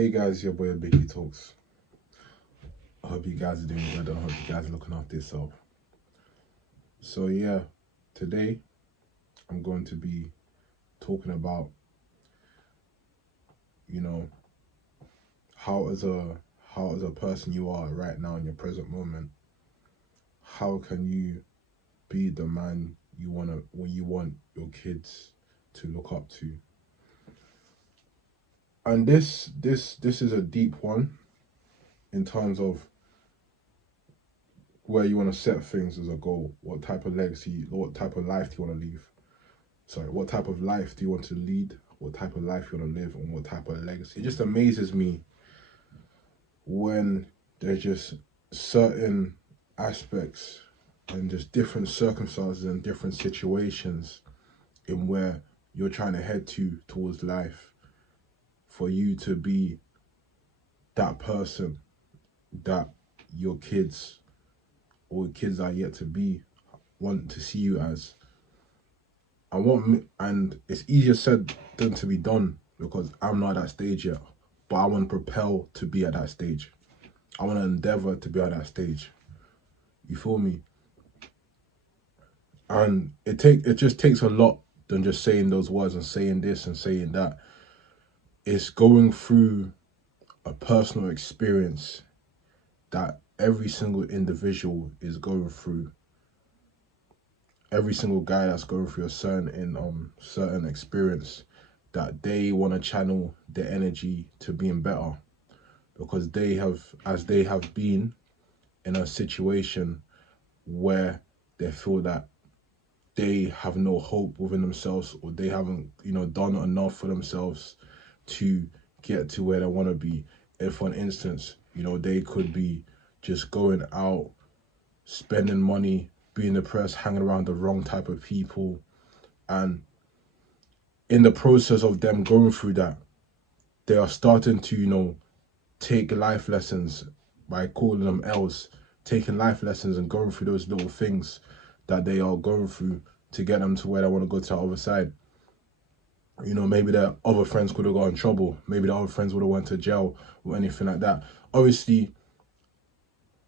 Hey guys, your boy Biggie Talks. I hope you guys are doing good. I hope you guys are looking after yourself. So yeah, today I'm going to be talking about, you know, how as a how as a person you are right now in your present moment, how can you be the man you want your kids to look up to? And this is a deep one in terms of where you want to set things as a goal. What type of legacy, what type of life do you want to leave? Sorry, what type of life do you want to lead? What type of life you want to live, and what type of legacy? It just amazes me when there's just certain aspects and just different circumstances and different situations in where you're trying to head towards life for you to be that person that your kids or kids are yet to be want to see you as. And it's easier said than to be done because I'm not at that stage yet. But I want to propel to be at that stage. I want to endeavor to be at that stage. You feel me? And it just takes a lot than just saying those words and saying this and saying that. It's going through a personal experience that every single individual is going through. Every single guy that's going through a certain experience that they want to channel their energy to being better because they have been in a situation where they feel that they have no hope within themselves or they haven't done enough for themselves to get to where they want to be. If for an instance they could be just going out spending money, being depressed, hanging around the wrong type of people, and in the process of them going through that, they are starting to take life lessons by calling them L's, taking life lessons and going through those little things that they are going through to get them to where they want to go to the other side. Maybe their other friends could have got in trouble. Maybe the other friends would have went to jail or anything like that. Obviously,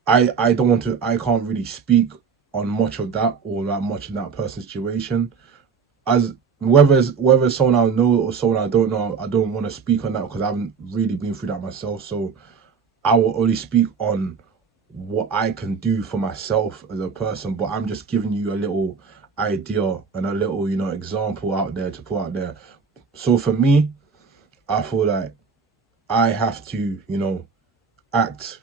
I can't really speak on much of that or that much in that person's situation. As whether it's someone I know or someone I don't know, I don't want to speak on that because I haven't really been through that myself. So I will only speak on what I can do for myself as a person, but I'm just giving you a little idea and a little, example out there to put out there. So for me, I feel like I have to, act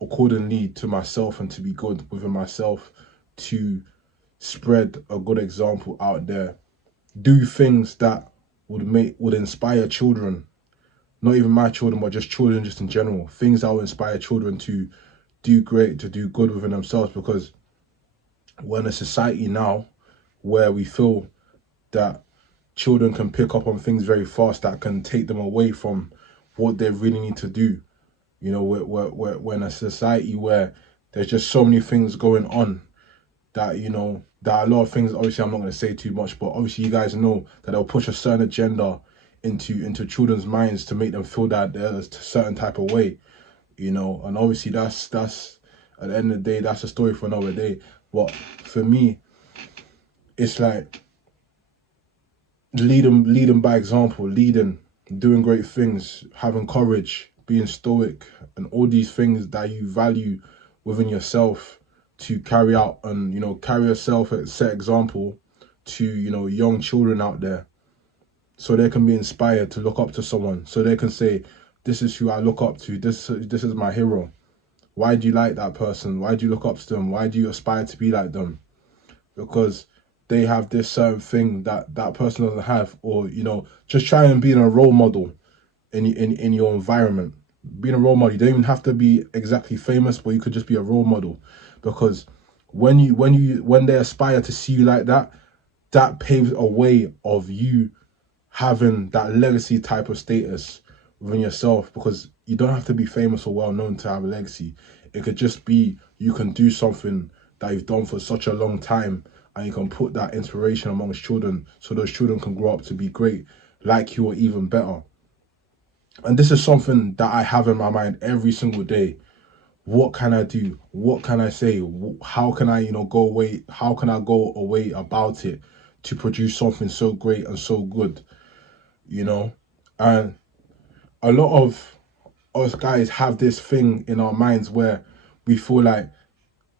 accordingly to myself and to be good within myself to spread a good example out there. Do things that would inspire children, not even my children, but just children just in general. Things that will inspire children to do great, to do good within themselves, because we're in a society now where we feel that children can pick up on things very fast that can take them away from what they really need to do. We're in a society where there's just so many things going on that, that a lot of things, obviously I'm not going to say too much, but obviously you guys know that they'll push a certain agenda into children's minds to make them feel that there's a certain type of way, and obviously that's at the end of the day, that's a story for another day. But for me, it's like leading by example, leading, doing great things, having courage, being stoic, and all these things that you value within yourself to carry out and carry yourself at set example to young children out there, so they can be inspired to look up to someone, so they can say, this is who I look up to, this is my hero. Why do you like that person? Why do you look up to them? Why do you aspire to be like them? Because they have this certain thing that that person doesn't have, or just try and be a role model in your environment. Being a role model, you don't even have to be exactly famous, but you could just be a role model, because when they aspire to see you like that, that paves a way of you having that legacy type of status within yourself, because you don't have to be famous or well known to have a legacy. It could just be you can do something that you've done for such a long time, and you can put that inspiration amongst children so those children can grow up to be great like you or even better. And this is something that I have in my mind every single day. What can I do? What can I say? How can I, go away? How can I go away about it to produce something so great and so good, you know? And a lot of us guys have this thing in our minds where we feel like,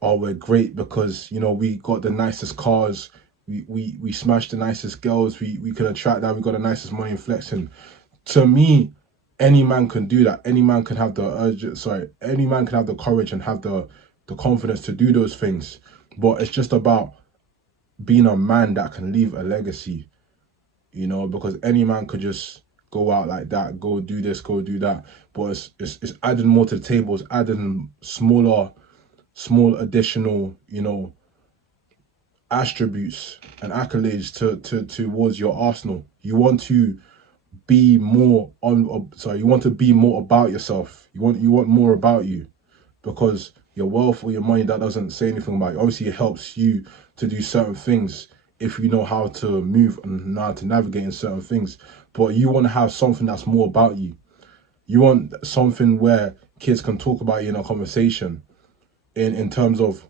oh, we're great because, we got the nicest cars, we smashed the nicest girls, we can attract that, we got the nicest money and flexing. To me, any man can do that. Any man can have the any man can have the courage and have the confidence to do those things. But it's just about being a man that can leave a legacy, because any man could just go out like that, go do this, go do that. But it's adding more to the table, it's adding small additional, attributes and accolades to towards your arsenal. You want to be more you want to be more about yourself. You want more about you, because your wealth or your money, that doesn't say anything about you. Obviously it helps you to do certain things if you know how to move and know how to navigate in certain things, but you want to have something that's more about you. You want something where kids can talk about you in a conversation, in terms of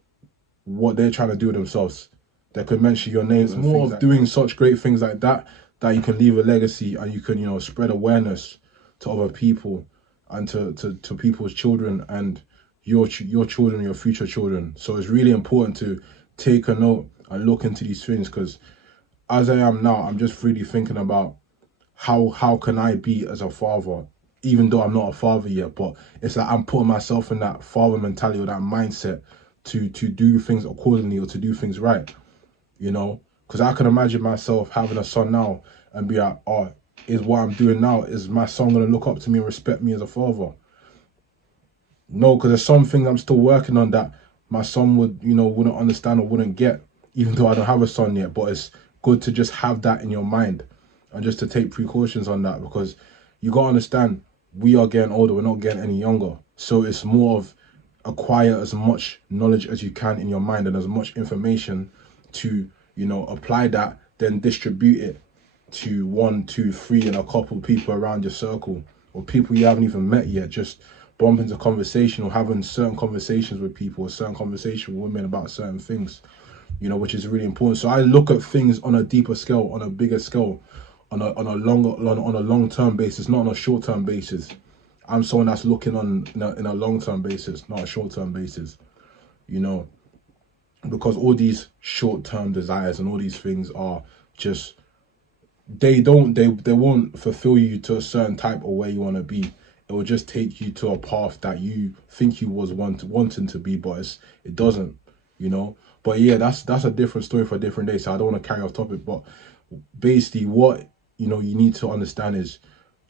what they're trying to do themselves. They could mention your name. It's more of doing such great things like that, that you can leave a legacy and you can, spread awareness to other people and to people's children and your children, your future children. So it's really important to take a note and look into these things, because as I am now, I'm just really thinking about how can I be as a father, even though I'm not a father yet. But it's like I'm putting myself in that father mentality or that mindset to do things accordingly or to do things right, because I can imagine myself having a son now and be like, oh, is what I'm doing now, is my son going to look up to me and respect me as a father? No, because there's some things I'm still working on that my son wouldn't understand or wouldn't get, even though I don't have a son yet. But it's good to just have that in your mind and just to take precautions on that, because you got to understand, we are getting older, we're not getting any younger. So it's more of acquire as much knowledge as you can in your mind and as much information to, apply that, then distribute it to 1, 2, 3 and a couple of people around your circle, or people you haven't even met yet. Just bump into conversation or having certain conversations with people, or certain conversation with women about certain things, which is really important. So I look at things on a deeper scale, on a bigger scale, on a long term basis, not on a short term basis. I'm someone that's looking on in a long term basis, not a short term basis, you know, because all these short term desires and all these things are just, they won't fulfill you to a certain type of way you want to be. It will just take you to a path that you think you was wanting to be, but it doesn't, But yeah, that's a different story for a different day. So I don't want to carry off topic, but basically what you need to understand is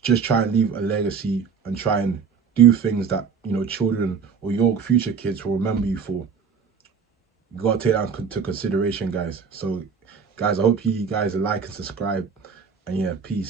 just try and leave a legacy and try and do things that children or your future kids will remember you for. You gotta take that into consideration, guys. So guys, I hope you guys like and subscribe, and yeah, peace.